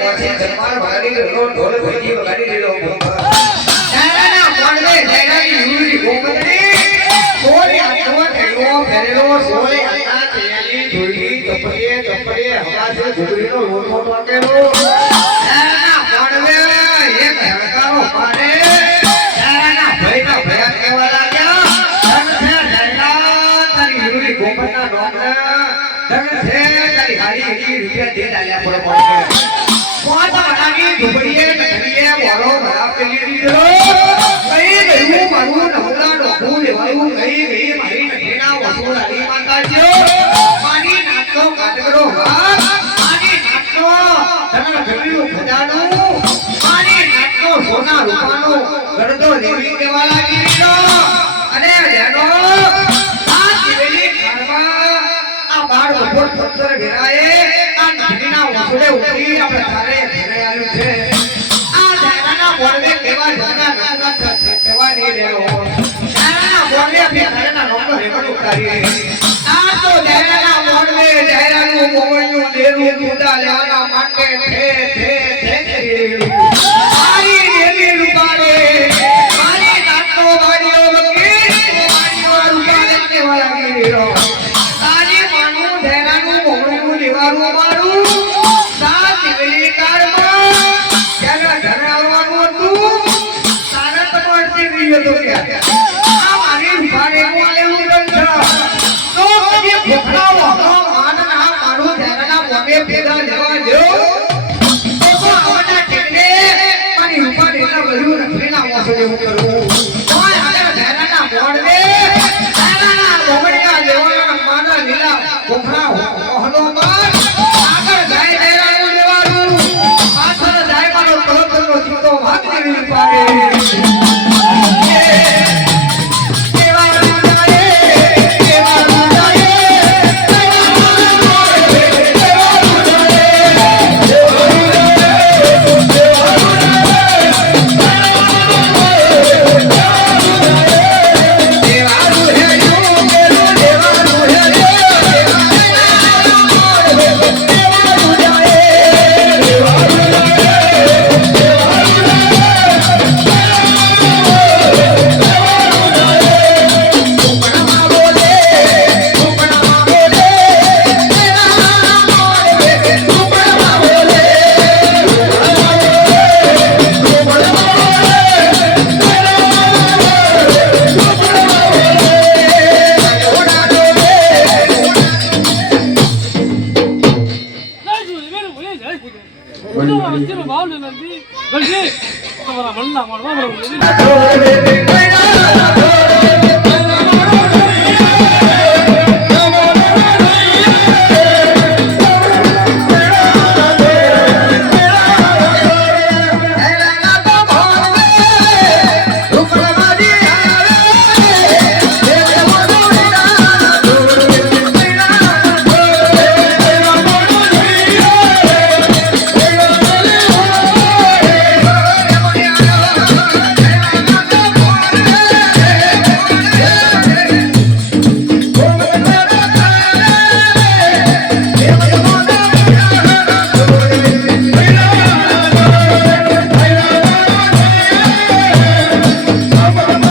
પછી જમાર વગાડી રહ્યો ઢોલ ભોજી વગાડી રહ્યો તારાના કોણને જયરાની યુરી ગોમતી સોલે આટલો થેલો ફેરેલો લાગ્યા ધન છે, તારી હારી એકી રૂપિયા દે ડાલ્યા પર પડે ખજાનું મારી નાચો સોના અને આ જીવેલી ઘરમાં આ બાળ બપોર પથ્થર ભેરાએ આ છે આ તો જાયરાના બોલવે દૂધા લેવાના માટે થે મોમે ભેગા લેવા દ્યો. તો આવના ટેકે મારી રૂપારેના બળ્યું રખડીના વાસળે હું કરું. வாழ்வு நம்பி மண்ணா மண்ணா